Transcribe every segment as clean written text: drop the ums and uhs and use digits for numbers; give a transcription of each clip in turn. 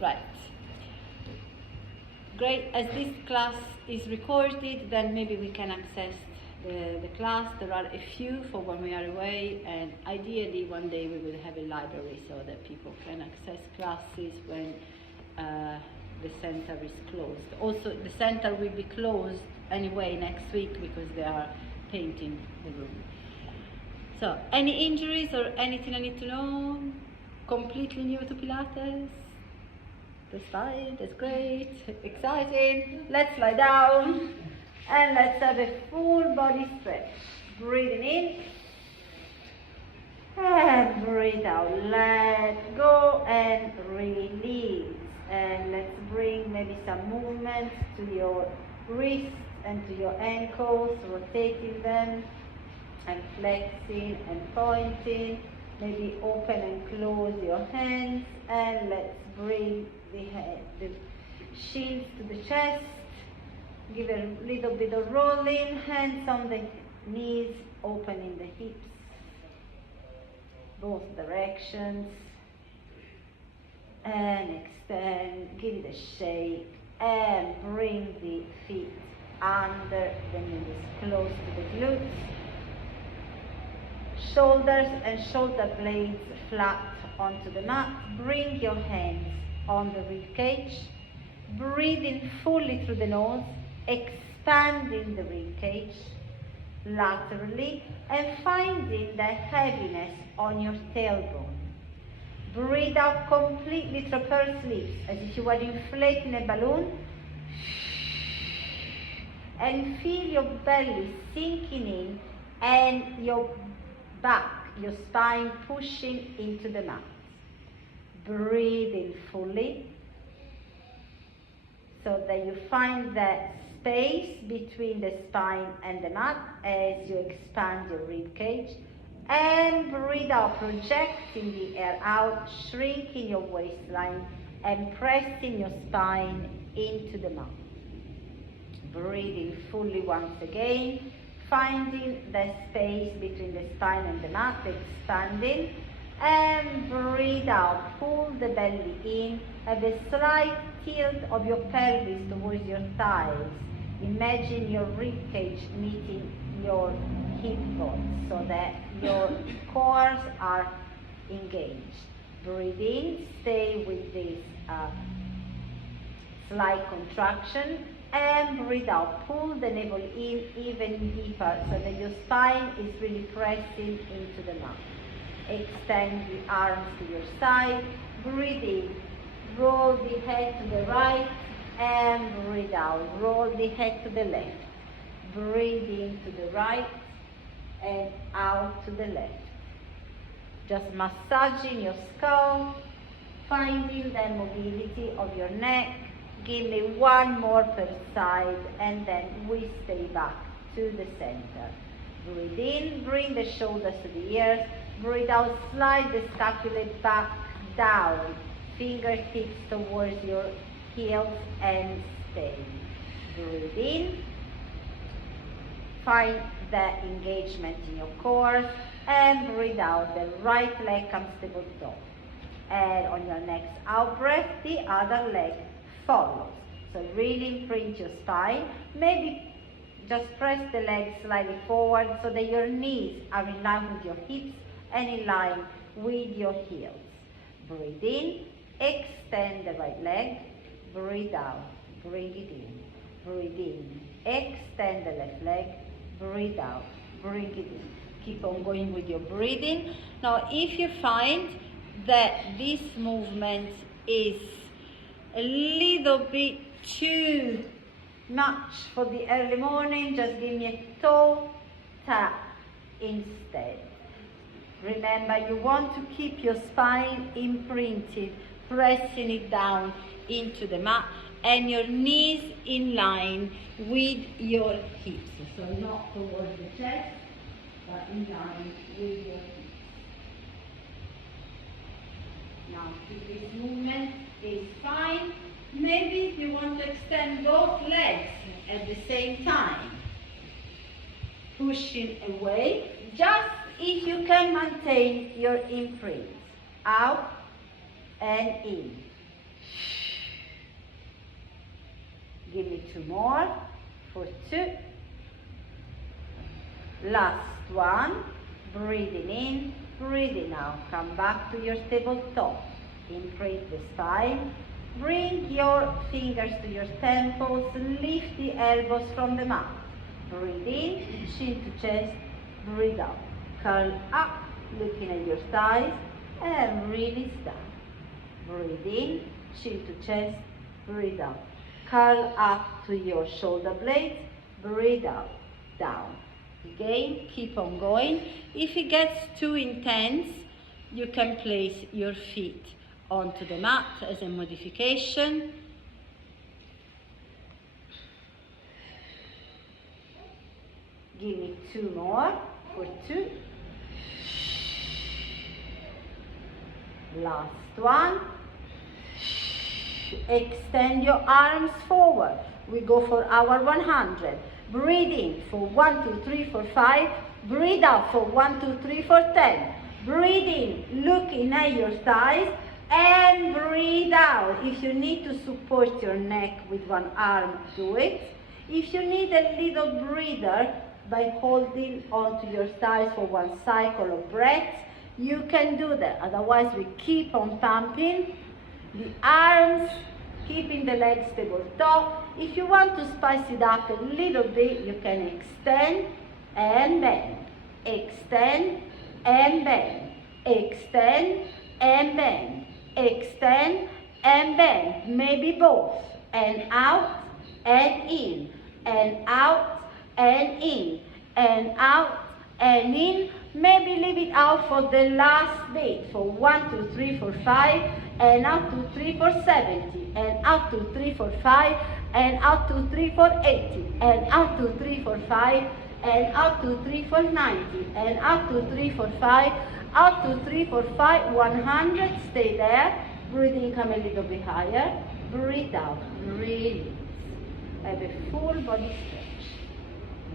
Right. Great. As this class is recorded, then maybe we can access the class. There are a few for when we are away, and ideally one day we will have a library so that people can access classes when the center is closed. Also, the center will be closed anyway next week because they are painting the room. So, any injuries or anything I need to know? Completely new to Pilates? That's fine, that's great, exciting. Let's lie down and let's have a full body stretch. Breathing in and breathe out. Let go and release. And let's bring maybe some movement to your wrists and to your ankles, rotating them and flexing and pointing. Maybe open and close your hands, and let's bring the shins to the chest. Give a little bit of rolling, hands on the knees, opening the hips, both directions, and extend, give it a shake, and bring the feet under the knees, close to the glutes. Shoulders and shoulder blades flat onto the mat. Bring your hands on the rib cage. Breathing fully through the nose, expanding the rib cage laterally and finding the heaviness on your tailbone. Breathe out completely through pursed lips as if you were inflating a balloon. And feel your belly sinking in and your back, your spine pushing into the mat. Breathe in fully so that you find that space between the spine and the mat as you expand your rib cage. And breathe out, projecting the air out, shrinking your waistline and pressing your spine into the mat. Breathe in fully once again. Finding the space between the spine and the mat, expanding, and breathe out. Pull the belly in. Have a slight tilt of your pelvis towards your thighs. Imagine your rib cage meeting your hip bones so that your cores are engaged. Breathe in. Stay with this slight contraction. And breathe out. Pull the navel in even deeper so that your spine is really pressing into the mat. Extend the arms to your side. Breathe in. Roll the head to the right and breathe out. Roll the head to the left. Breathe in to the right and out to the left. Just massaging your skull, finding the mobility of your neck. Give me one more per side and then we stay back to the center. Breathe in, bring the shoulders to the ears. Breathe out, slide the scapula back down. Fingertips towards your heels and stay. Breathe in. Find the engagement in your core and breathe out. The right leg comes tabletop. And on your next out breath, the other leg follows. So really imprint your spine. Maybe just press the legs slightly forward so that your knees are in line with your hips and in line with your heels. Breathe in, extend the right leg, breathe out, bring it in. Breathe in, extend the left leg, breathe out, bring it in. Keep on going with your breathing. Now if you find that this movement is a little bit too much for the early morning, just give me a toe tap instead. Remember, you want to keep your spine imprinted, pressing it down into the mat and your knees in line with your hips. So not towards the chest, but in line with your hips. Now, if this movement is fine, maybe if you want to extend both legs at the same time, pushing away, just if you can maintain your imprint, out and in, Give me 2 more. For 2. Last one. Breathing in, breathing out. Come back to your tabletop. Imprint the spine. Bring your fingers to your temples. Lift the elbows from the mat. Breathe in, chin to chest. Breathe out. Curl up, looking at your thighs, and release down. Breathe in, chin to chest. Breathe out. Curl up to your shoulder blades. Breathe out, down. Again, keep on going. If it gets too intense, you can place your feet onto the mat as a modification. Give me 2 more for 2. Last one. Extend your arms forward. We go for our 100. Breathe in for 1, 2, 3, 4, 5. Breathe out for 1, 2, 3, 4, 10. Breathe in, looking at your thighs, and breathe out. If you need to support your neck with one arm, do it. If you need a little breather by holding onto your thighs for one cycle of breath, you can do that. Otherwise, we keep on pumping the arms, keeping the legs tabletop. If you want to spice it up a little bit, you can extend and bend. Extend and bend. Extend and bend. Extend and bend. Maybe both. And out and in. And out and in. And out and in. Maybe leave it out for the last bit. For 1, 2, 3, 4, 5. And out to 3 for 70, and out to 3 for 5, and out to 3 for 80, and out to 3 for 5, and out to 3 for 90, and out to 3 for 5, out to 3 for 5, 100, stay there, breathe in, come a little bit higher, breathe out, release, have a full body stretch,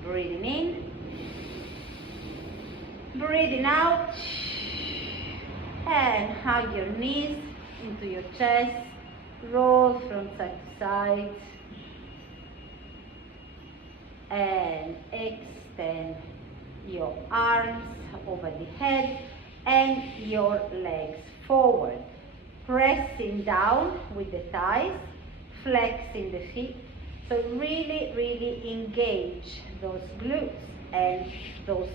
breathing in, breathing out, and hug your knees into your chest, roll from side to side, and extend your arms over the head and your legs forward, pressing down with the thighs, flexing the feet. So really, really engage those glutes and those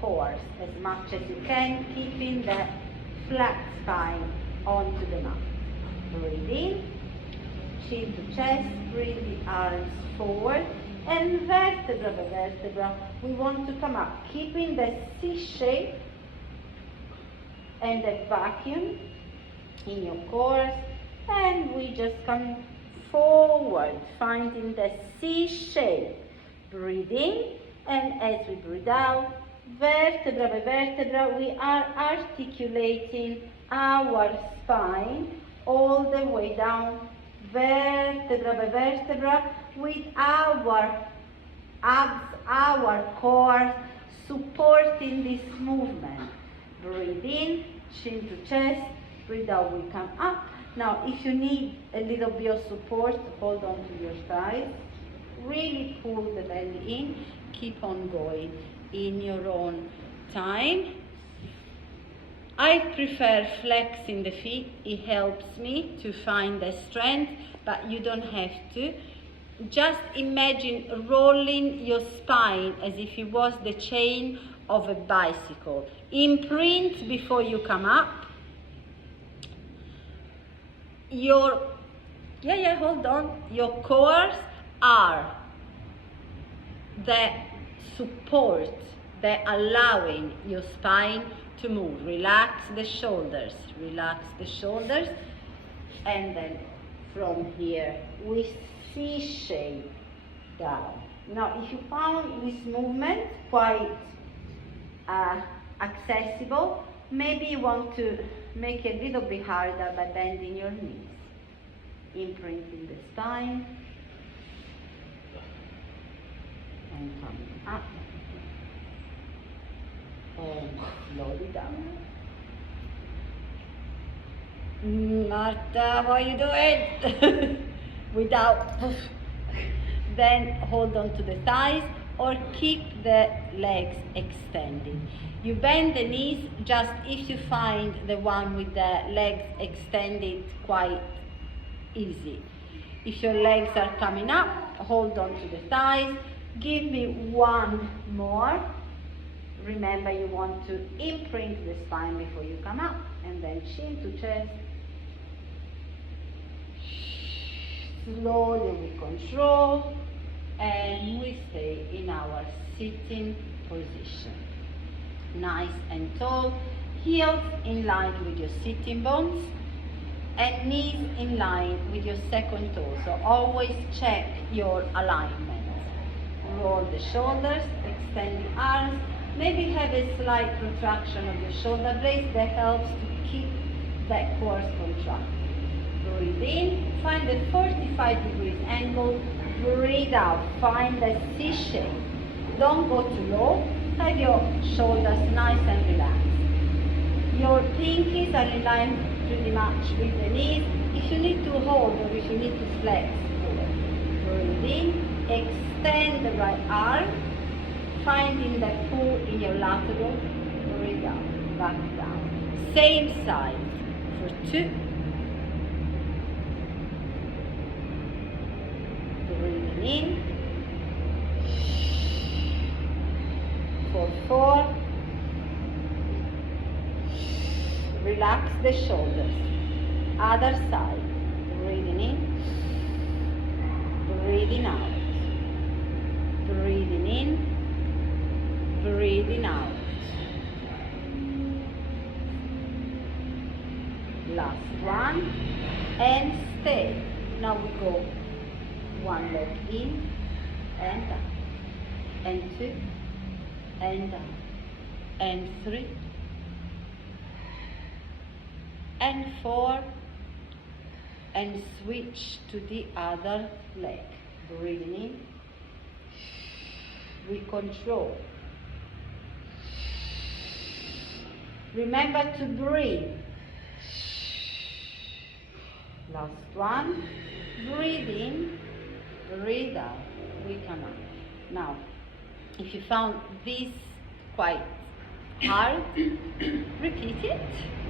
cores as much as you can, keeping that flat spine onto the mat. Breathe in, chin to chest, bring the arms forward, and vertebra by vertebra, we want to come up, keeping the C shape and the vacuum in your core, and we just come forward, finding the C shape. Breathe in, and as we breathe out, vertebra by vertebra, we are articulating our spine all the way down, vertebra by vertebra, with our abs, our core, supporting this movement. Breathe in, chin to chest, breathe out, we come up. Now, if you need a little bit of support, hold on to your thighs, really pull the belly in, keep on going in your own time. I prefer flexing the feet. It helps me to find the strength, but you don't have to. Just imagine rolling your spine as if it was the chain of a bicycle. Imprint before you come up. Hold on. Your cores are the support, the allowing your spine to move. Relax the shoulders, and then from here we C-shape down. Now, if you found this movement quite accessible, maybe you want to make it a little bit harder by bending your knees, imprinting the spine, and coming up. And slowly down. Marta, what are you doing? Without, then hold on to the thighs or keep the legs extended. You bend the knees just if you find the one with the legs extended quite easy. If your legs are coming up, hold on to the thighs. Give me one more. Remember, you want to imprint the spine before you come up, and then chin to chest. Slowly with control, and we stay in our sitting position. Nice and tall, heels in line with your sitting bones, and knees in line with your second toe. So always check your alignment. Roll the shoulders, extend the arms. Maybe have a slight protraction of your shoulder blades that helps to keep that core contracted. Breathe in, find a 45 degrees angle. Breathe out, find a C shape. Don't go too low. Have your shoulders nice and relaxed. Your pinkies are in line pretty much with the knees. If you need to hold or if you need to flex, breathe in, extend the right arm, finding that pull in your lateral, breathe out, back down. Same side for 2. Breathing in for 4. Relax the shoulders. Other side. Breathing in, breathing out. Breathing in, breathing out. Last one, and stay. Now we go one leg in and down, and 2 and down, and 3 and 4, and switch to the other leg. Breathing in with control. Remember to breathe. Last one. Breathe in, breathe out. We come up. Now, if you found this quite hard, repeat it.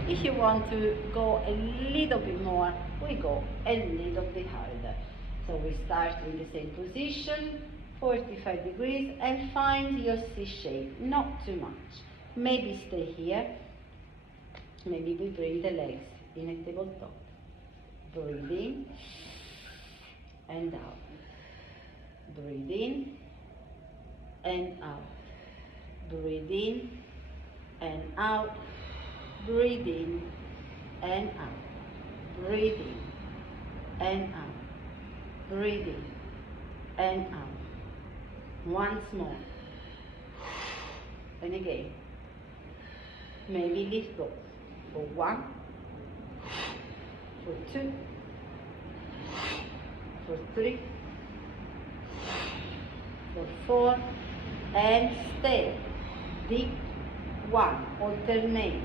If you want to go a little bit more, we go a little bit harder. So we start in the same position, 45 degrees, and find your C shape, not too much. Maybe stay here. Maybe we bring the legs in a tabletop. Breathe in and out. Breathe in and out. Breathe in and out. Breathe in and out. Breathe in and out. Breathe in and out. Once more. And again. Maybe lift both. For 1, for 2, for 3, for 4, and stay. Deep. 1, alternate.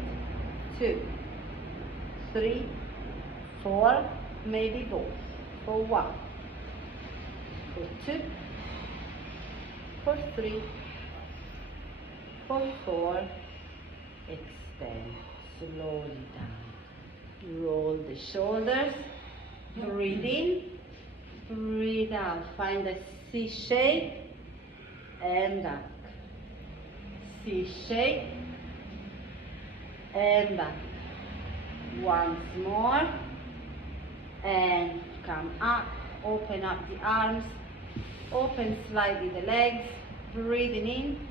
2, 3, 4, maybe both. For 1, for 2, for 3, for 4, extend slowly down. Roll the shoulders, breathe in, breathe out. Find a C shape and back. C shape and back. Once more, and come up, open up the arms, open slightly the legs, breathing in,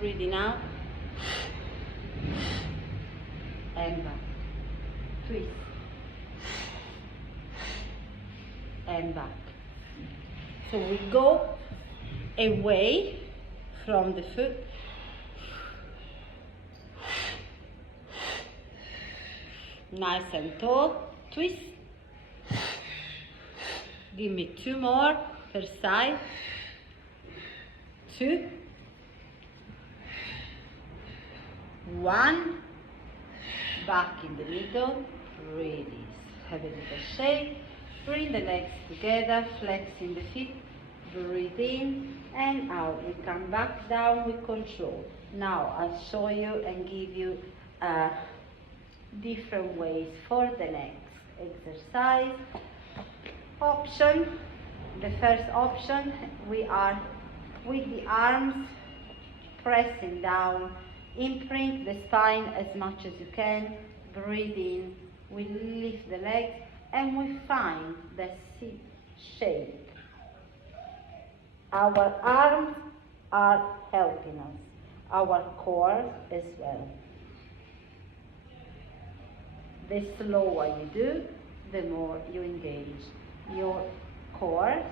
breathing out, and back. Twist and back. So we go away from the foot. Nice and tall. Twist. Give me 2 more per side. 2. 1. Back in the middle. Release. Have a little shake. Bring the legs together, flexing the feet. Breathe in and out. We come back down with control. Now I'll show you and give you different ways for the next exercise. Option. The first option, we are with the arms pressing down. Imprint the spine as much as you can. Breathe in. We lift the legs and we find the C shape. Our arms are helping us. Our core as well. The slower you do, the more you engage your core.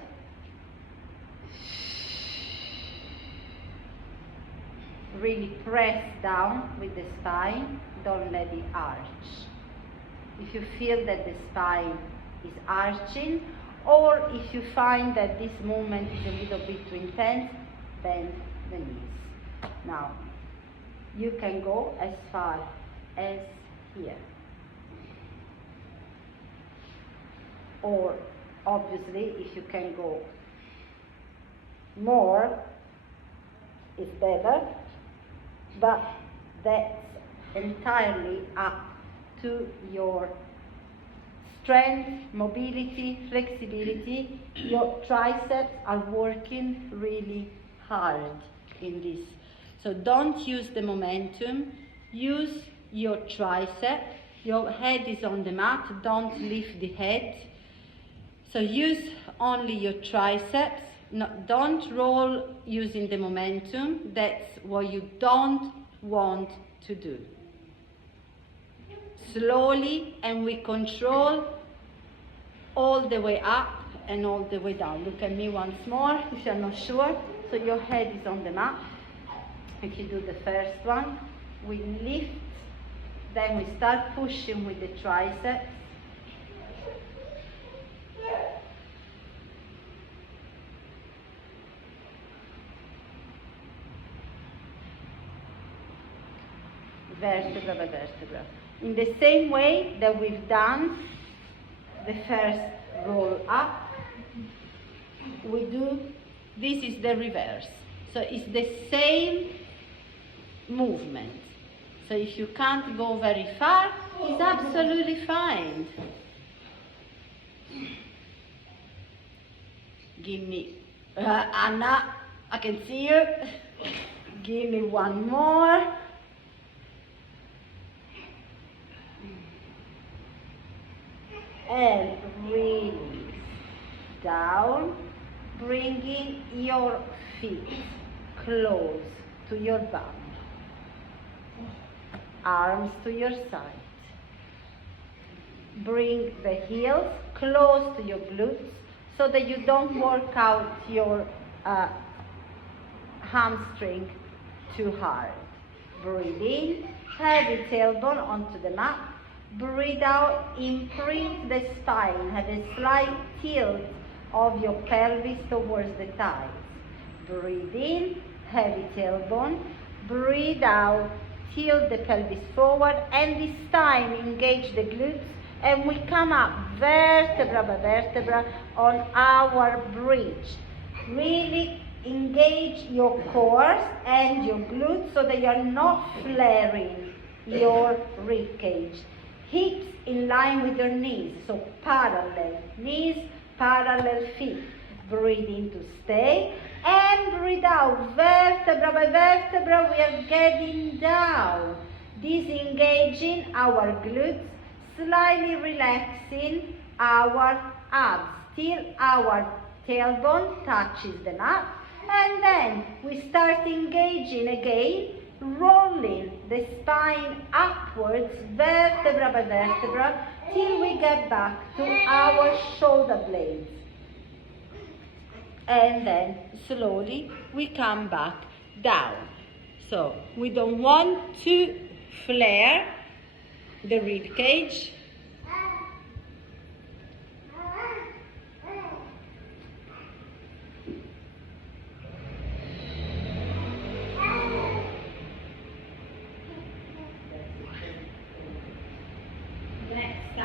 Really press down with the spine, don't let it arch. If you feel that the spine is arching, or if you find that this movement is a little bit too intense, bend the knees. Now, you can go as far as here. Or, obviously, if you can go more, it's better, but that's entirely up to your strength, mobility, flexibility. Your triceps are working really hard in this. So don't use the momentum, use your tricep. Your head is on the mat, don't lift the head. So use only your triceps. No, don't roll using the momentum. That's what you don't want to do. Slowly and with control, all the way up and all the way down. Look at me once more if you're not sure. So your head is on the mat. If you do the first one, we lift, then we start pushing with the triceps. Vertebra by vertebra. In the same way that we've done the first roll up, we do, this is the reverse. So it's the same movement. So if you can't go very far, it's absolutely fine. Give me, Anna, I can see you. Give me one more. And release down, bringing your feet close to your bum, arms to your side. Bring the heels close to your glutes so that you don't work out your hamstring too hard. Breathe in, heavy tailbone onto the mat. Breathe out, imprint the spine, have a slight tilt of your pelvis towards the thighs. Breathe in, heavy tailbone. Breathe out, tilt the pelvis forward, and this time engage the glutes, and we come up vertebra by vertebra on our bridge. Really engage your core and your glutes so that you're not flaring your rib cage. Hips in line with your knees, so parallel knees, parallel feet. Breathe in to stay, and breathe out, vertebra by vertebra, we are getting down. Disengaging our glutes, slightly relaxing our abs, till our tailbone touches the mat, and then we start engaging again, rolling the spine upwards, vertebra by vertebra, till we get back to our shoulder blades. And then slowly we come back down. So we don't want to flare the rib cage. Next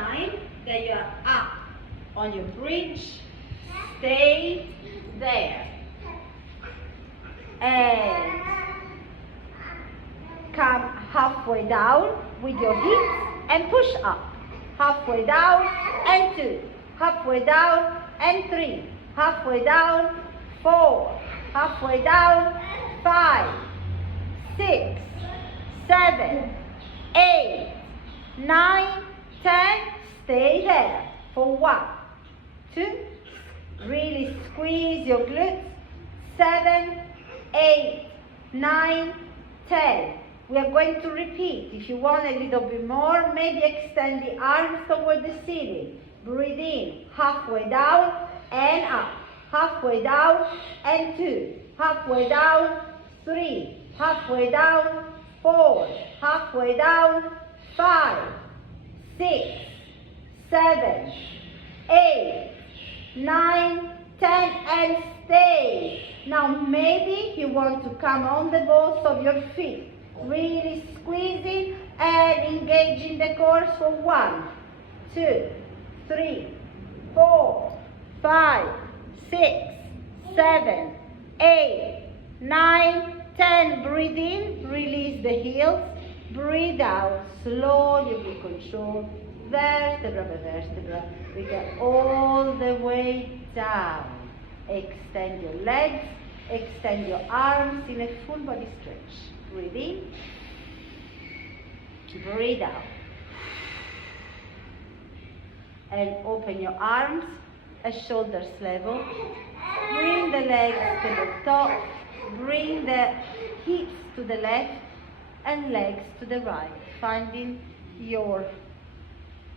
on your bridge, stay there. And come halfway down with your hips and push up. Halfway down and 2. Halfway down and 3. Halfway down, 4. Halfway down, 5, 6, 7, 8, 9, 10. Stay there for 1, 2. Really squeeze your glutes. 7, 8, 9, 10. We are going to repeat. If you want a little bit more, maybe extend the arms toward the ceiling. Breathe in, halfway down and up. Halfway down and 2. Halfway down, 3. Halfway down, 4. Halfway down, 5, 6, 7, 8, 9, 10, and stay. Now maybe you want to come on the balls of your feet, really squeezing and engaging the core for 1, 2, 3, 4, 5, 6, 7, 8, 9, 10. Breathe in, release the heels. Breathe out, slowly with control, vertebra by vertebra. We get all the way down. Extend your legs, extend your arms in a full body stretch. Breathe in, breathe out. And open your arms at shoulders level. Bring the legs to the top. Bring the hips to the left and legs to the right. Finding your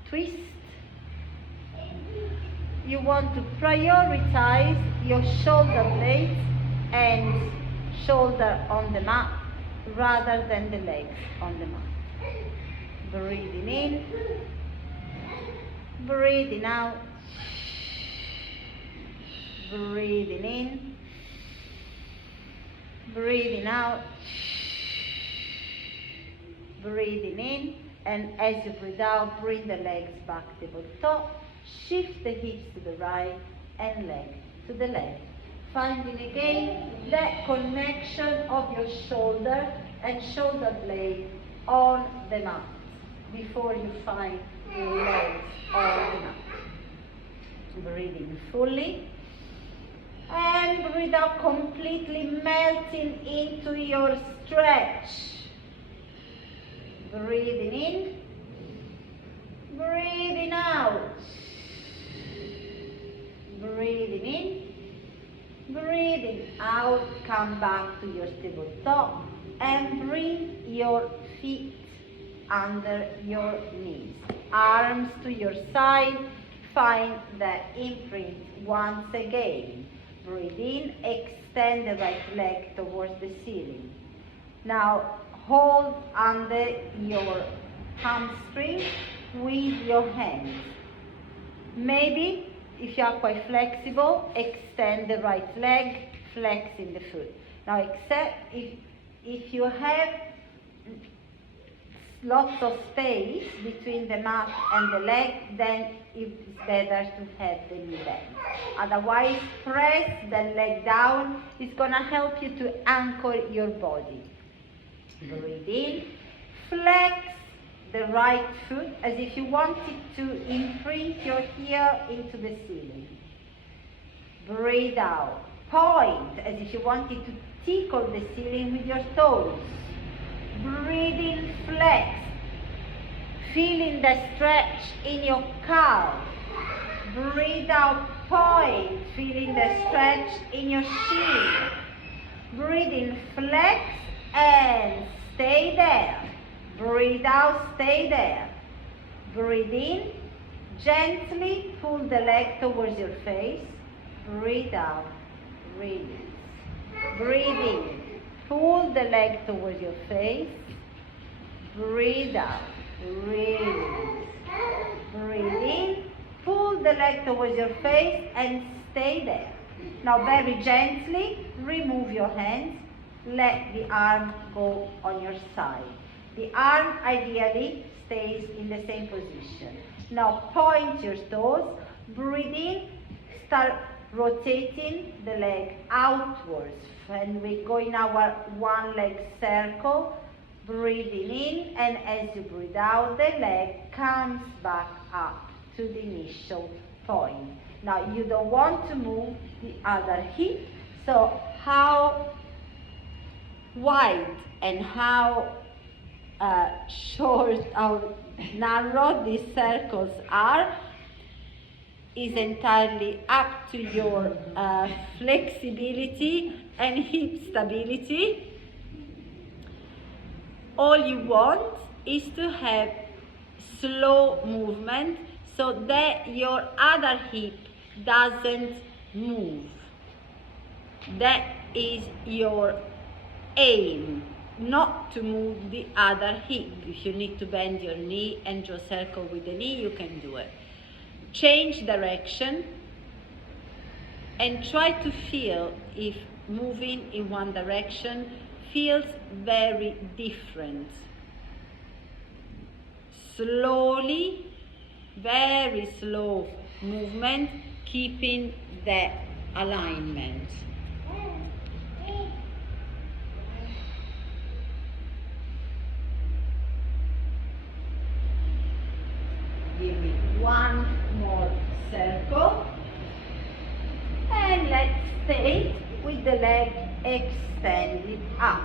twist. You want to prioritize your shoulder blades and shoulder on the mat rather than the legs on the mat. Breathing in, breathing out, breathing in, breathing out, breathing in, and as you breathe out, bring the legs back tabletop. Shift the hips to the right and leg to the left. Finding again that connection of your shoulder and shoulder blade on the mat before you find your legs on the mat. Breathing fully and breathe out, completely melting into your stretch. Breathing in, breathing out. Breathing in, breathing out, come back to your tabletop and bring your feet under your knees. Arms to your side, find the imprint once again. Breathe in, extend the right leg towards the ceiling. Now hold under your hamstring with your hands. Maybe if you are quite flexible, extend the right leg, flexing the foot. Now, except if you have lots of space between the mat and the leg, then it's better to have the knee bend. Otherwise, press the leg down. It's going to help you to anchor your body. Breathe in, flex the right foot as if you wanted to imprint your heel into the ceiling. Breathe out. Point as if you wanted to tickle the ceiling with your toes. Breathe in, flex. Feeling the stretch in your calf. Breathe out, point. Feeling the stretch in your shin. Breathe in, flex and stay there. Breathe out, stay there. Breathe in, gently pull the leg towards your face. Breathe out, release. Breathe in, pull the leg towards your face. Breathe out, release. Breathe in, pull the leg towards your face and stay there. Now very gently remove your hands. Let the arm go on your side. The arm ideally stays in the same position. Now point your toes, Breathe in, start rotating the leg outwards. And we go in our one leg circle, breathing in, and as you breathe out, the leg comes back up to the initial point. Now you don't want to move the other hip, so how wide and how short, how narrow these circles are is entirely up to your flexibility and hip stability. All you want is to have slow movement so that your other hip doesn't move. That is your aim, not to move the other hip. If you need to bend your knee and draw a circle with the knee, you can do it. Change direction and try to feel if moving in one direction feels very different. Slowly, very slow movement, keeping that alignment. Give me one more circle. And let's stay with the leg extended up.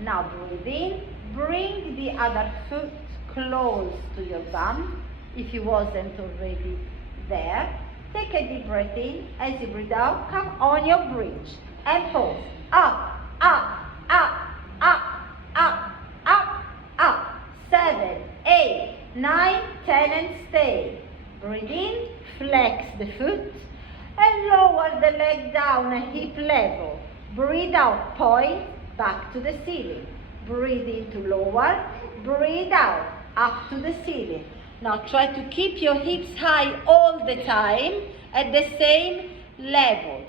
Now breathe in, bring the other foot close to your bum if you wasn't already there. Take a deep breath in. As you breathe out, come on your bridge and pause. Up, up, up, up, up, up, up. 7, 8, 9, 10 and stay. Breathe in, flex the foot and lower the leg down at hip level. Breathe out, point back to the ceiling. Breathe in to lower, breathe out, up to the ceiling. Now try to keep your hips high all the time at the same level.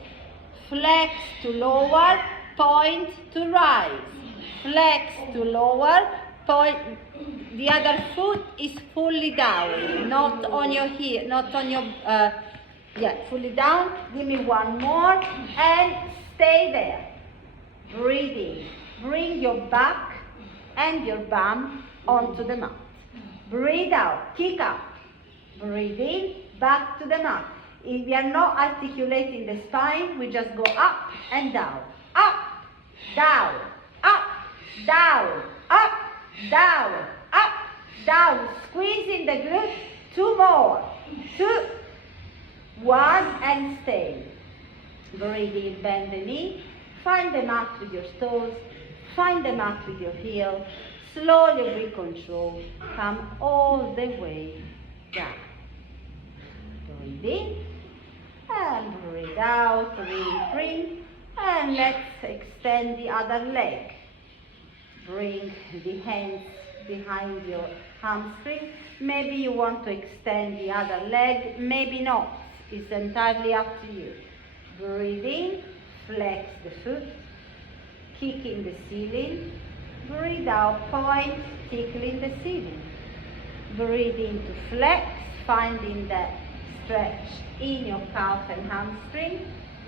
Flex to lower, point to rise. Flex to lower, point. The other foot is fully down, not on your heel, not on your, fully down. Give me one more and stay there. Breathe in. Bring your back and your bum onto the mat. Breathe out, kick up. Breathe in, back to the mat. If we are not articulating the spine, we just go up and down. Up, down, up, down, up, down, up, down. Squeezing the glutes. 2 more. 2, 1, and stay. Breathe in, bend the knee. Find the mat with your toes. Find the mat with your heel. Slowly recontrol. Come all the way down. Breathe in and breathe out. Bring. And let's extend the other leg. Bring the hands behind your hamstring. Maybe you want to extend the other leg, maybe not. It's entirely up to you. Breathe in, flex the foot, kicking the ceiling. Breathe out, point, tickling the ceiling. Breathe in to flex, finding that stretch in your calf and hamstring.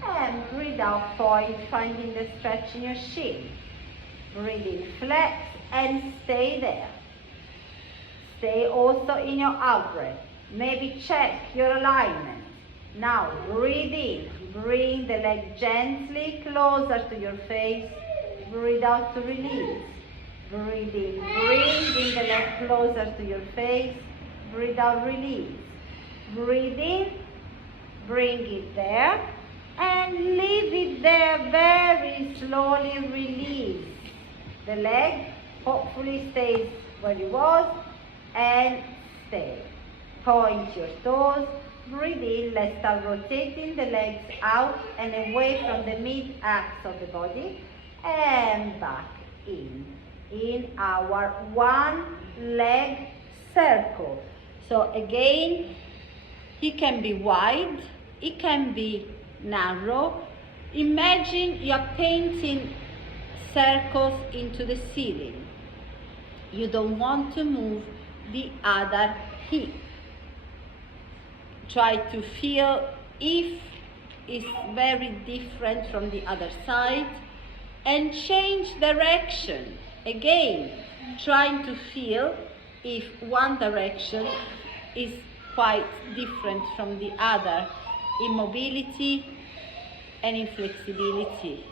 And breathe out, point, finding the stretch in your shin. Breathe in, flex, and stay there. Stay also in your out breath. Maybe check your alignment. Now breathe in. Bring the leg gently closer to your face. Breathe out to release. Breathe in. Bring the leg closer to your face. Breathe out, release. Breathe in. Bring it there. And leave it there. Very slowly release. The leg hopefully stays where it was and stay. Point your toes, breathe in, let's start rotating the legs out and away from the mid-axe of the body and back in our one leg circle. So again, it can be wide, it can be narrow. Imagine you're painting circles into the ceiling. You don't want to move the other hip. Try to feel if it's very different from the other side, and change direction. Again, trying to feel if one direction is quite different from the other in mobility and in flexibility.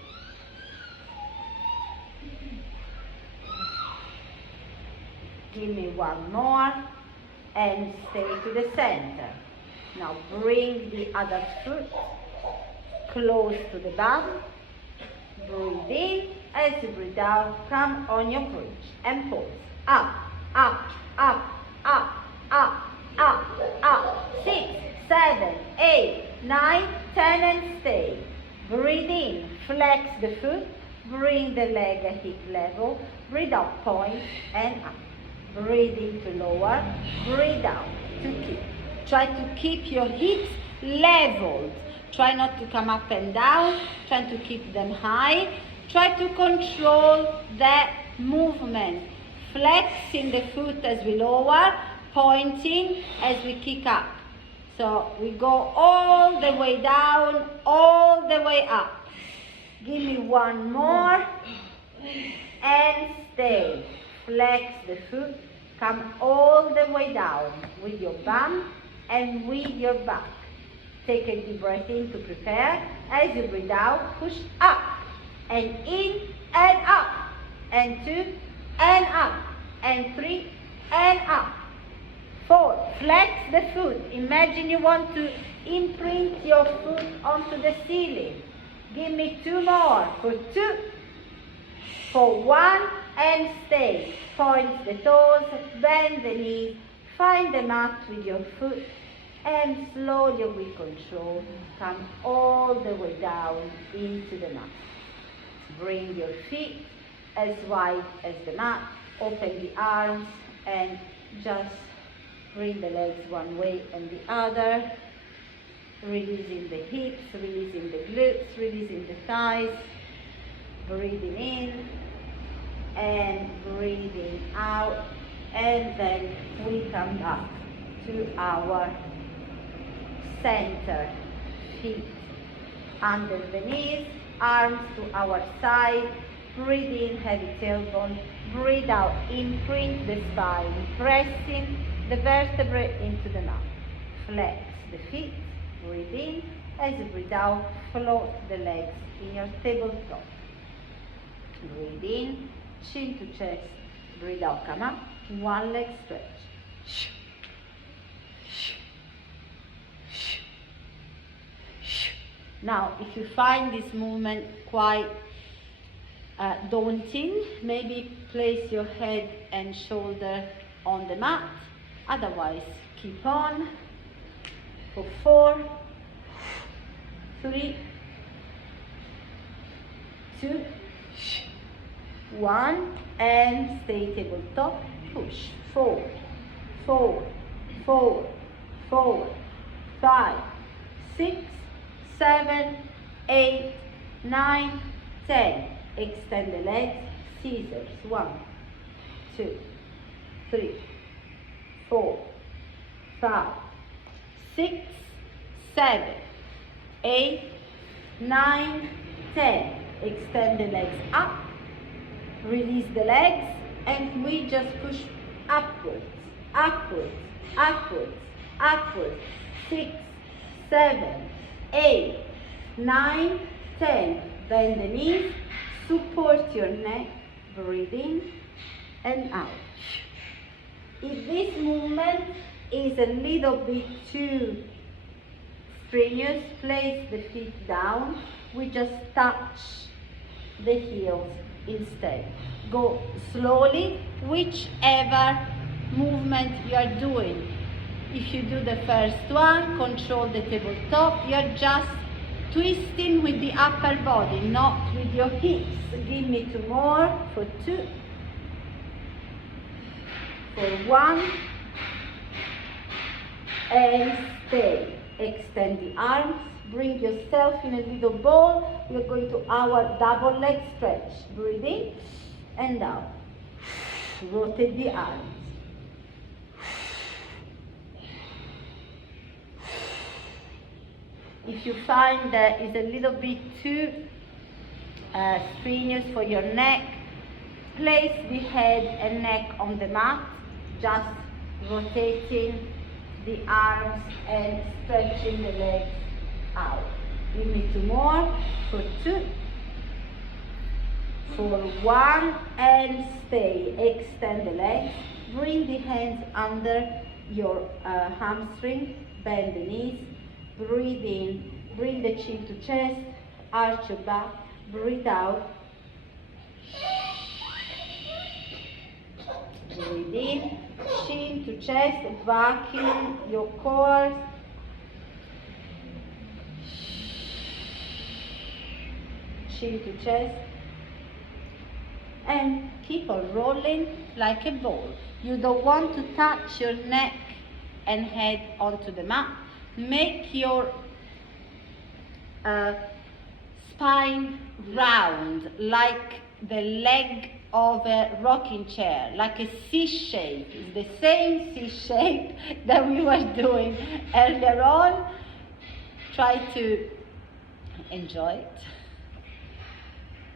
Give me one more and stay to the center. Now bring the other foot close to the bum. Breathe in. As you breathe out, come on your crunch and pause. Up, up, up, up, up, up, up. 6, 7, 8, 9, 10 and stay. Breathe in. Flex the foot. Bring the leg at hip level. Breathe out, point and up. Breathe in to lower. Breathe out to keep. Try to keep your hips leveled. Try not to come up and down. Try to keep them high. Try to control that movement. Flexing the foot as we lower, pointing as we kick up. So we go all the way down, all the way up. Give me one more and stay. Flex the foot. Come all the way down with your bum and with your back. Take a deep breath in to prepare. As you breathe out, push up and in and up and 2 and up and 3 and up. 4. Flex the foot. Imagine you want to imprint your foot onto the ceiling. Give me 2 more for 2, for 1 and stay. Point the toes, bend the knees, find the mat with your foot and slowly with control come all the way down into the mat. Bring your feet as wide as the mat, open the arms and just bring the legs one way and the other, releasing the hips, releasing the glutes, releasing the thighs, breathing in and breathing out, and then we come back to our center. Feet under the knees, arms to our side, breathe in, heavy tailbone, breathe out, imprint the spine, pressing the vertebrae into the mat. Flex the feet, breathe in, as you breathe out, float the legs in your tabletop. Breathe in, chin to chest, breathe out, come up, one leg stretch. Now, if you find this movement quite daunting, maybe place your head and shoulder on the mat. Otherwise, keep on for 4, 3, 2, 1, and stay tabletop. Push forward, forward, forward, forward. 5, 6, 7, 8, 9, 10. Extend the legs, scissors. 1, 2, 3, 4, 5, 6, 7, 8, 9, 10. Extend the legs up, release the legs, and we just push upwards, upwards, upwards, upwards. 6, 7, 8, 9, 10. Bend the knees, support your neck, breathe in and out. If this movement is a little bit too strenuous, place the feet down. We just touch the heels instead. Go slowly, whichever movement you are doing. If you do the first one, control the tabletop. You're just twisting with the upper body, not with your hips. Give me 2 more for 2, for 1, and stay. Extend the arms, bring yourself in a little ball. We're going to our double leg stretch. Breathe in and out. Rotate the arms. If you find that it's a little bit too strenuous for your neck, place the head and neck on the mat, just rotating the arms and stretching the legs out. Give me 2 more, for 2, for 1, and stay. Extend the legs, bring the hands under your hamstring, bend the knees, breathe in, bring the chin to chest, arch your back, breathe out, breathe in, chin to chest, vacuum your core, chin to chest, and keep on rolling like a ball. You don't want to touch your neck and head onto the mat. Make your spine round like the leg of a rocking chair, like a C shape. It's the same C shape that we were doing earlier on. Try to enjoy it.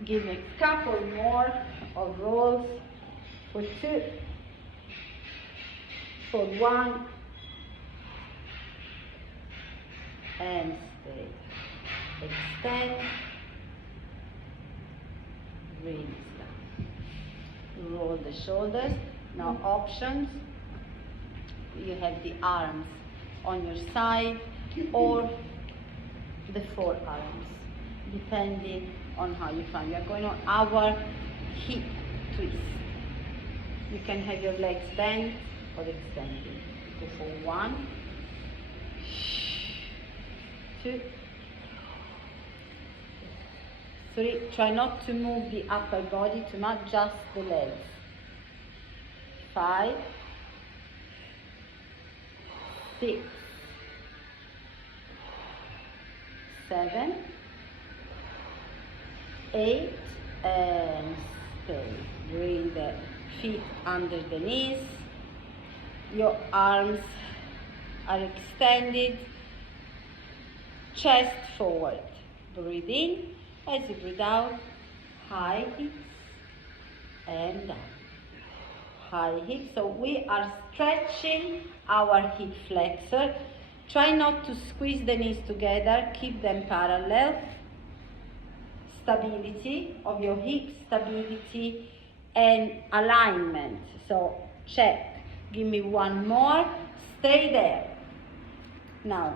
Give me a couple more of rolls, for 2, for 1, and stay. Extend, release down. Roll the shoulders. Now options. You have the arms on your side or the forearms, depending on how you find. We are going on our hip twist. You can have your legs bent or extended. Go for 1, 2, 3. Try not to move the upper body too much, just the legs. 5, 6, 7, 8, and stay. Bring the feet under the knees. Your arms are extended. Chest forward. Breathe in. As you breathe out, high hips and down. High hips. So we are stretching our hip flexor. Try not to squeeze the knees together. Keep them parallel. Stability of your hips, stability and alignment. So check. Give me 1 more. Stay there. Now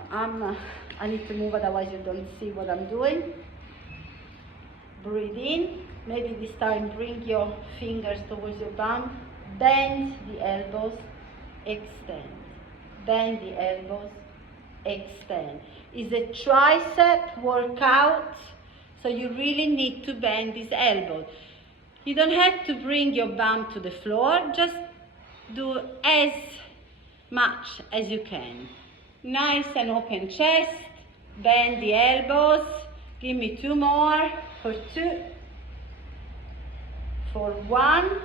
I need to move, otherwise you don't see what I'm doing. Breathe in. Maybe this time bring your fingers towards your bum. Bend the elbows. Extend. Bend the elbows. Extend. It's a tricep workout. So you really need to bend these elbows. You don't have to bring your bum to the floor, just do as much as you can. Nice and open chest, bend the elbows. Give me 2 more, for 2, for 1,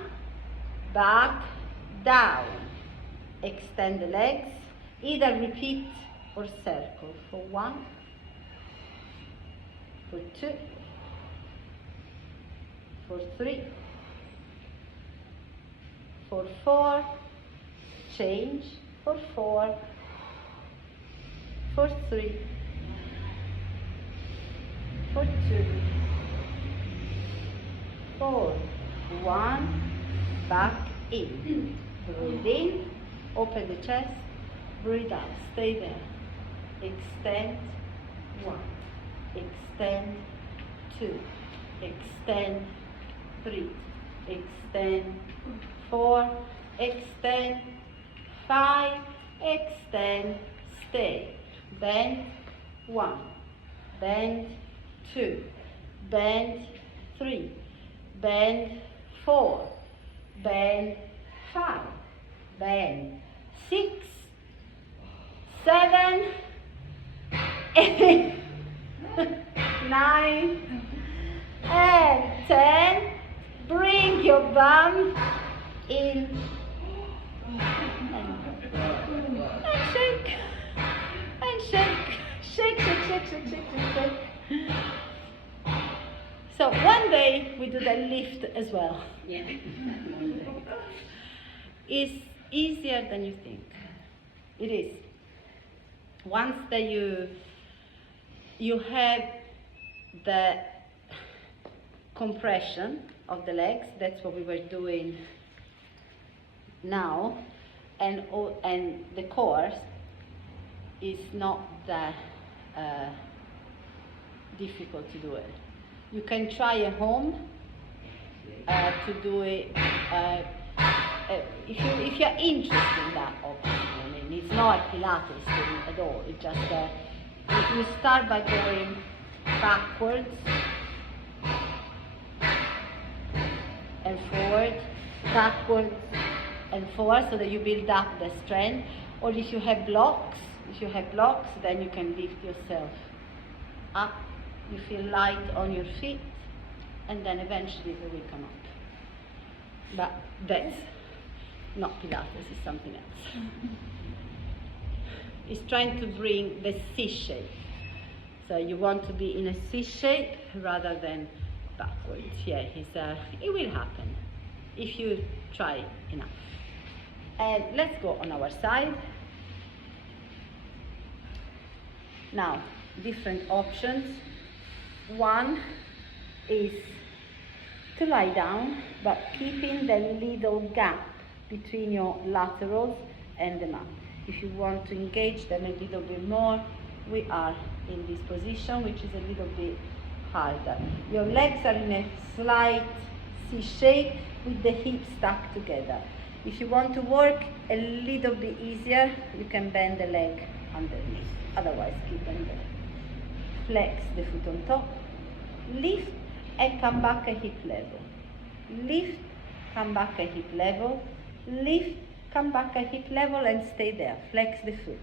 back, down. Extend the legs, either repeat or circle, for 1, for 2, for 3, for 4, change, for 4, for 3, for 2, for 1, back in. Breathe in, open the chest, breathe out, stay there. Extend, 1, extend, 2, extend, 3, extend, 4, extend, 5, extend, stay. Bend, 1, bend, 2, bend, 3, bend, 4, bend, 5, bend, 6, 7, 8, 9, and 10. Bring your bum in and shake, and shake, Shake, shake, shake, shake, shake, shake, shake. So one day we do the lift as well. Yeah. It's easier than you think. It is. Once that you have the compression of the legs, that's what we were doing now, and the core is not that difficult to do it. You can try at home to do it if you're interested in that, obviously. I mean, it's not a Pilates thing at all. It's just you start by going backwards and forward, backwards and forward, so that you build up the strength. Or if you have blocks, then you can lift yourself up. You feel light on your feet, and then eventually they will come up. But that's not Pilates, it's something else. It's trying to bring the C shape. So you want to be in a C shape rather than backwards. Yeah, it will happen if you try enough. And let's go on our side. Now, different options. One is to lie down, but keeping the little gap between your laterals and the mat. If you want to engage them a little bit more, we are in this position, which is a little bit harder. Your legs are in a slight C shape with the hips stuck together. If you want to work a little bit easier, you can bend the leg underneath. Otherwise, keep them there. Flex the foot on top, lift and come back at hip level. Lift, come back at hip level, lift, come back at hip level and stay there. Flex the foot.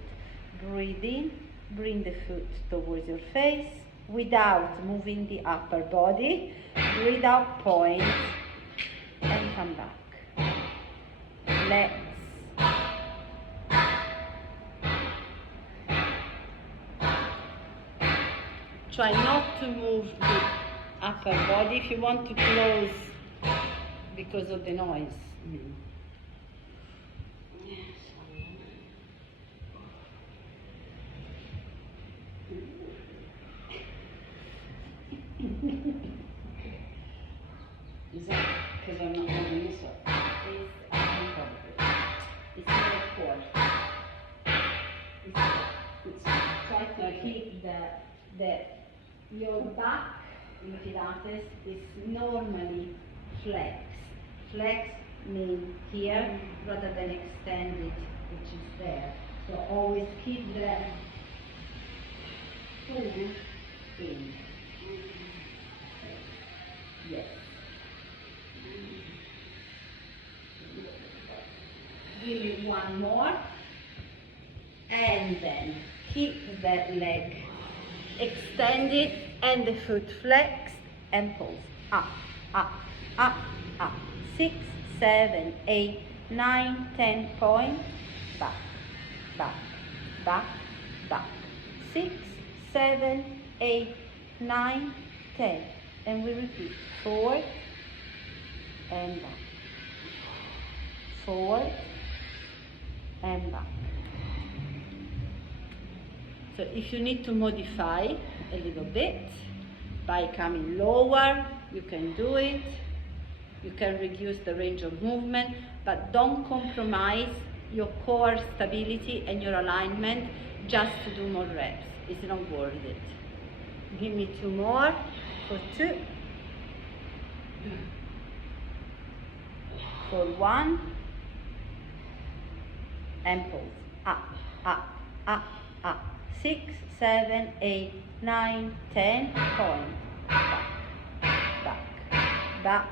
Breathe in, bring the foot towards your face without moving the upper body. Breathe out, point and come back. Legs. Try not to move the upper body if you want to close because of the noise. Is that because I'm not holding this up? It's not a cord. It's try to keep your back in Pilates is normally flexed. Flex means here rather than extended, which is there. So always keep the foot in. Yes. Give me one more. And then keep that leg extended and the foot flexed and pulse. Up, up, up, up. 6, 7, 8, 9, 10 points. Back, back, back, back. 6, 7, 8, 9, 10. And we repeat. Forward and back. Forward and back. So if you need to modify a little bit by coming lower, you can do it. You can reduce the range of movement, but don't compromise your core stability and your alignment just to do more reps. It's not worth it. Give me 2 more for 2. For 1. And pulse. Up, up, up, up. 6, 7, 8, 9, 10. Point. Back, back, back,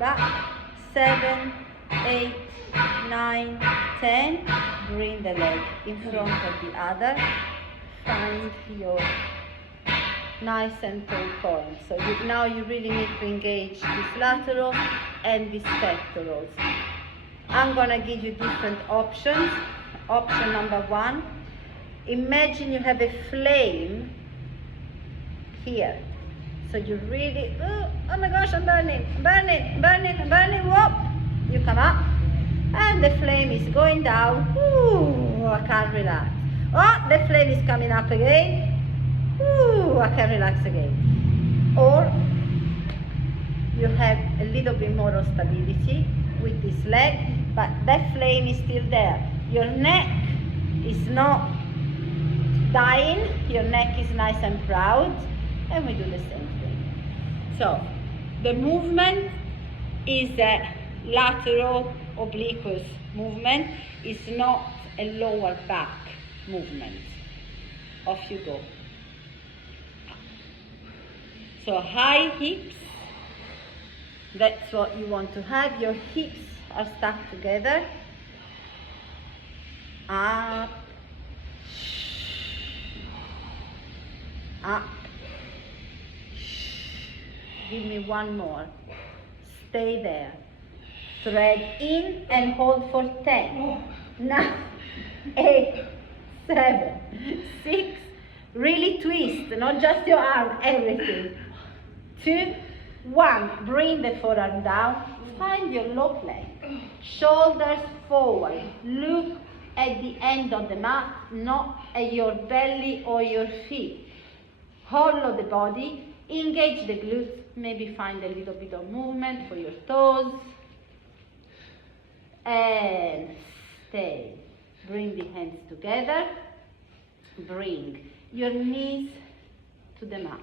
back. 7, 8, 9, 10. Bring the leg in front of the other. Find your nice and tall point. So now you really need to engage this lateral and these pectorals. I'm gonna give you different options. Option number 1, Imagine you have a flame here. So you really, oh my gosh, I'm burning, whoop. You come up, and the flame is going down. Ooh, I can't relax. Oh, the flame is coming up again. Ooh, I can relax again. Or you have a little bit more of stability with this leg, but that flame is still there. Your neck is not dying, your neck is nice and proud, and we do the same thing. So the movement is a lateral obliquous movement, it's not a lower back movement. Off you go. So high hips, that's what you want to have. Your hips are stuck together. Up, up. Give me one more. Stay there. Thread in and hold for 10. 9, 8, 7, 6. Really twist, not just your arm, everything. 2, 1. Bring the forearm down. Find your low plank. Shoulders forward. Look at the end of the mat, not at your belly or your feet. Hollow the body. Engage the glutes. Maybe find a little bit of movement for your toes. And stay. Bring the hands together. Bring your knees to the mat.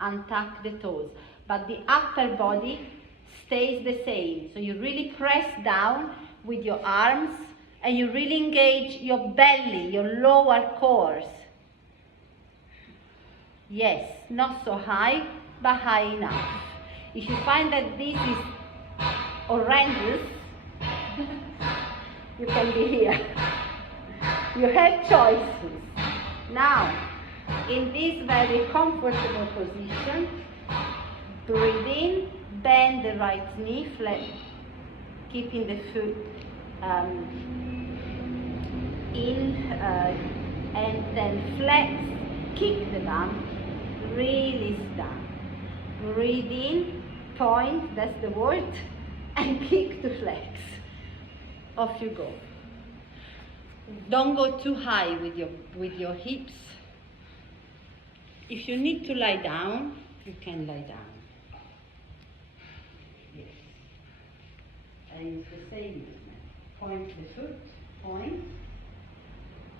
Untuck the toes. But the upper body stays the same. So you really press down with your arms and you really engage your belly, your lower core. Yes, not so high, but high enough. If you find that this is horrendous, you can be here. You have choices. Now, in this very comfortable position, breathe in, bend the right knee, flat, keeping the foot in, and then flex, kick the bum, release down. Breathe in, point, that's the word, and kick to flex. Off you go. Don't go too high with your hips. If you need to lie down, you can lie down. Yes. And it's the same movement. Point the foot, point,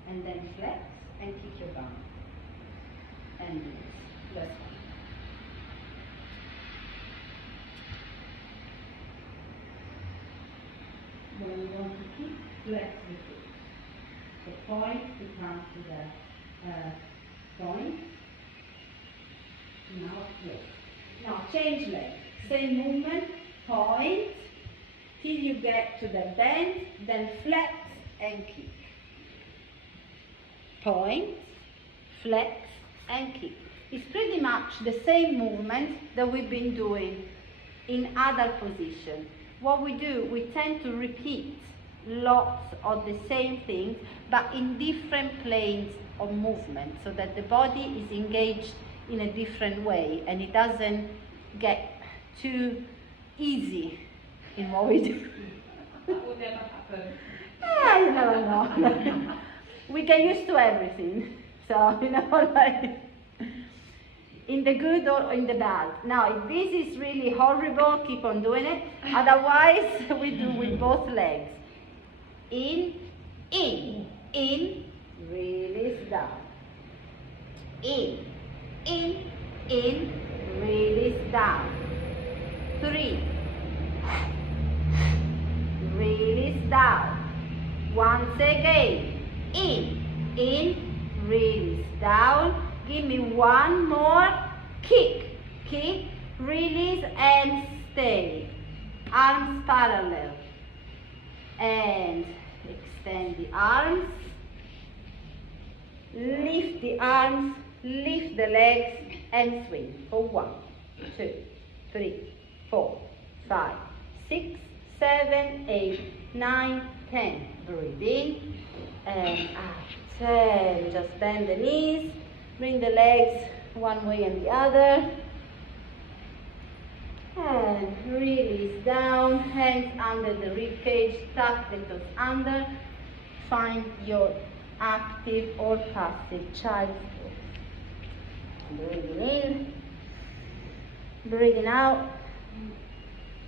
and then flex and kick your bum. And release. That's one. When you want to kick, flex the foot. So point to come to the point. Now, yes. Now change leg. Same movement, point, till you get to the bend, then flex and kick. Point, flex and kick. It's pretty much the same movement that we've been doing in other positions. What we do, we tend to repeat lots of the same things, but in different planes of movement, so that the body is engaged in a different way and it doesn't get too easy in what we do. That would never happen. You never know. We get used to everything, so like in the good or in the bad. Now, if this is really horrible, keep on doing it. Otherwise, we do with both legs. In, release down. In, release down. 3, release down. Once again, in, release down. Give me one more, kick, release and stay. Arms parallel. And extend the arms. Lift the arms, lift the legs and swing for 1, 2, 3, 4, 5, 6, 7, 8, 9, 10. Breathe in and out. And just bend the knees, bring the legs one way and the other. And release down, hands under the rib cage, tuck the toes under. Find your active or passive child's pose. Breathing in, breathing out,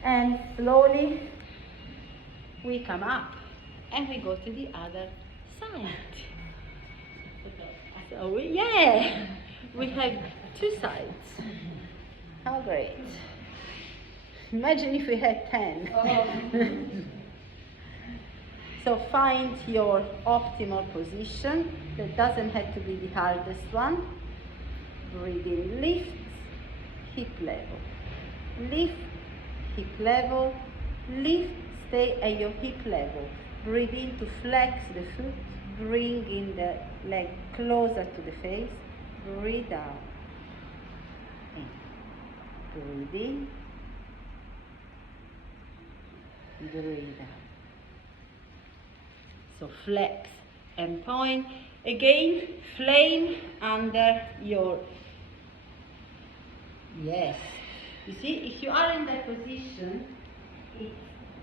and slowly we come up and we go to the other side. So we have two sides. How great. Imagine if we had 10. So find your optimal position. That doesn't have to be the hardest one. Breathe in, lift, hip level. Lift, hip level. Lift, stay at your hip level. Breathe in to flex the foot. Bring in the leg closer to the face. Breathe out. In. Breathe in. Breathe out. So flex and point. Again, flame under your, yes. You see, if you are in that position, it's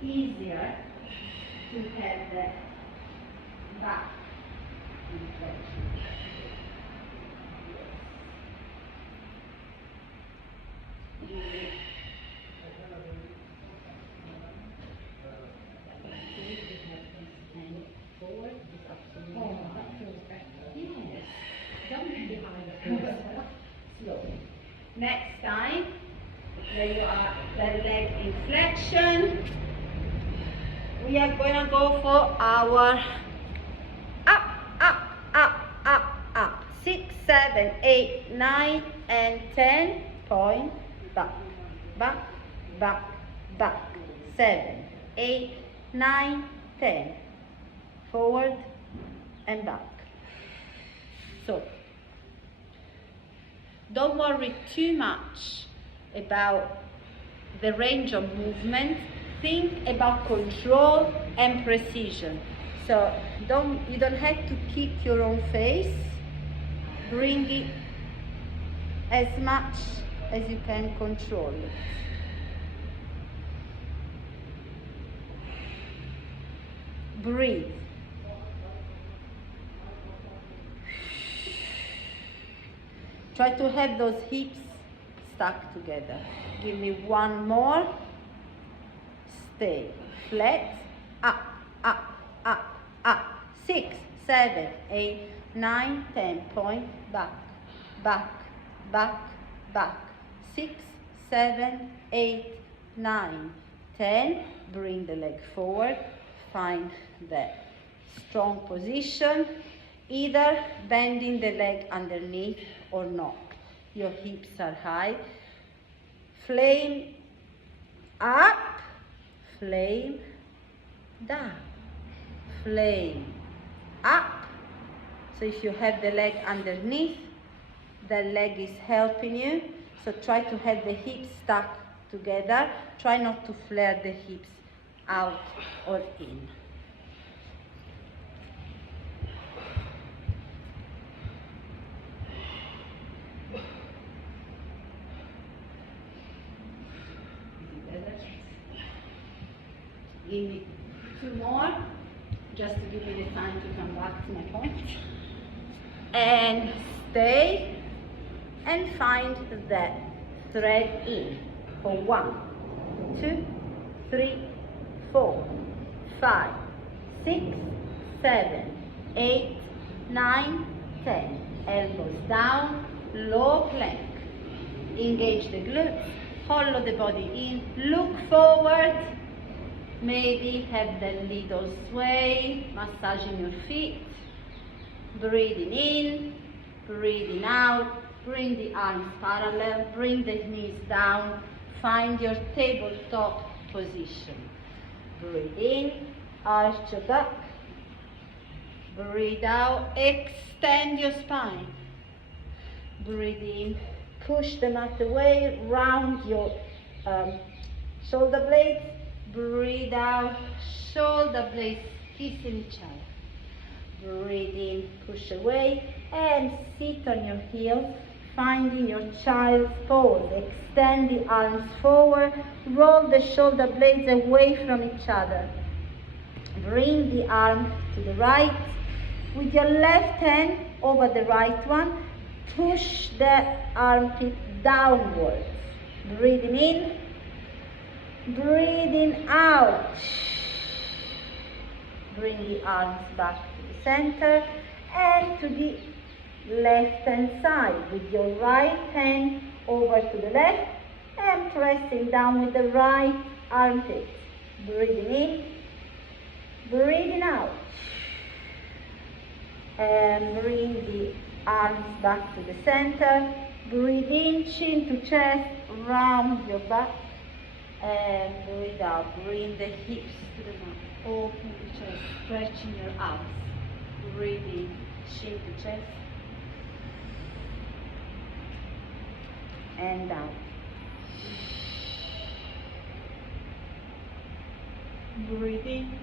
easier to have the back inflection. Yes. Forward is absolutely that feels better. Yes. Don't be behind. Slowly. Next time, there you are, the leg in flexion. We are going to go for our up. 6, 7, 8, 9, and 10. Point, back. 7, 8, 9, 10. Forward and back. So, don't worry too much about the range of movement. Think about control and precision. So you don't have to kick your own face. Bring it as much as you can control it. Breathe. Try to have those hips stuck together. Give me one more. Stay. Flex. Up. 6, 7, 8, 9, 10. Point. Back. 6, 7, 8, 9, 10. Bring the leg forward. Find that strong position. Either bending the leg underneath or not. Your hips are high. Flame up, flame down, flame up. So if you have the leg underneath, the leg is helping you. So try to have the hips stuck together. Try not to flare the hips out or in. Give me 2 more, just to give me the time to come back to my point. And stay and find that thread in for 1, 2, 3, 4, 5, 6, 7, 8, 9, 10. Elbows down, low plank. Engage the glutes, follow the body in, look forward. Maybe have the little sway, massaging your feet. Breathing in, breathing out. Bring the arms parallel, bring the knees down. Find your tabletop position. Breathe in, arch your back. Breathe out, extend your spine. Breathe in, push the mat away, round your shoulder blades. Breathe out, shoulder blades kissing each other. Breathe in, push away, and sit on your heels, finding your child's pose. Extend the arms forward, roll the shoulder blades away from each other. Bring the arm to the right. With your left hand over the right one, push the armpit downwards. Breathing in, breathing out. Bring the arms back to the center and to the left hand side. With your right hand over to the left and pressing down with the right armpit. Breathing in, breathing out. And bring the arms back to the center. Breathe in, chin to chest, round your back. And breathe out. Bring the hips to the mat. Open the chest, stretching your arms. Breathe in, chin to chest. And down. Breathe in.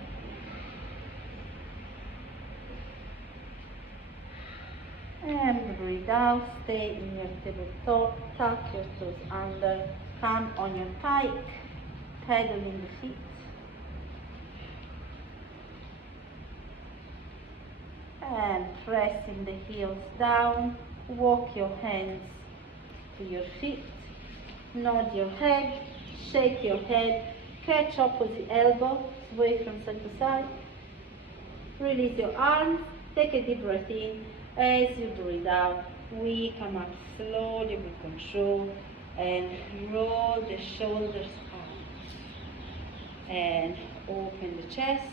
And breathe out, stay in your tabletop, tuck your toes under, come on your pike, pedaling the feet. And pressing the heels down, walk your hands to your feet, nod your head, shake your head, catch opposite elbow, sway from side to side. Release your arms, take a deep breath in. As you breathe out, we come up slowly with control and roll the shoulders out. And open the chest.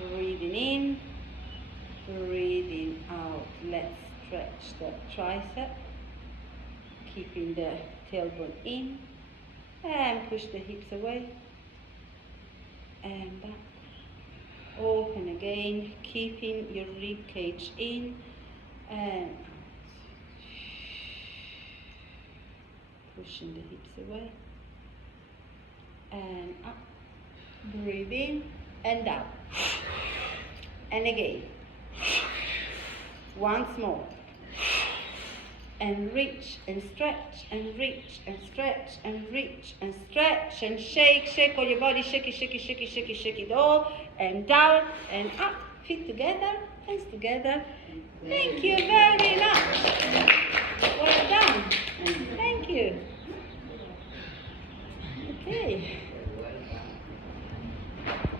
Breathing in, breathing out. Let's stretch the tricep, keeping the tailbone in, and push the hips away, and back. Open again, keeping your rib cage in, and out. Pushing the hips away, and up. Breathe in, and down. And again. Once more. And reach and stretch and reach and stretch and reach and stretch and shake, shake all your body, shake it, shake it, shake it, shake it, shake it all, and down and up, feet together, hands together. Thank you very much. Well done. Thank you. Okay.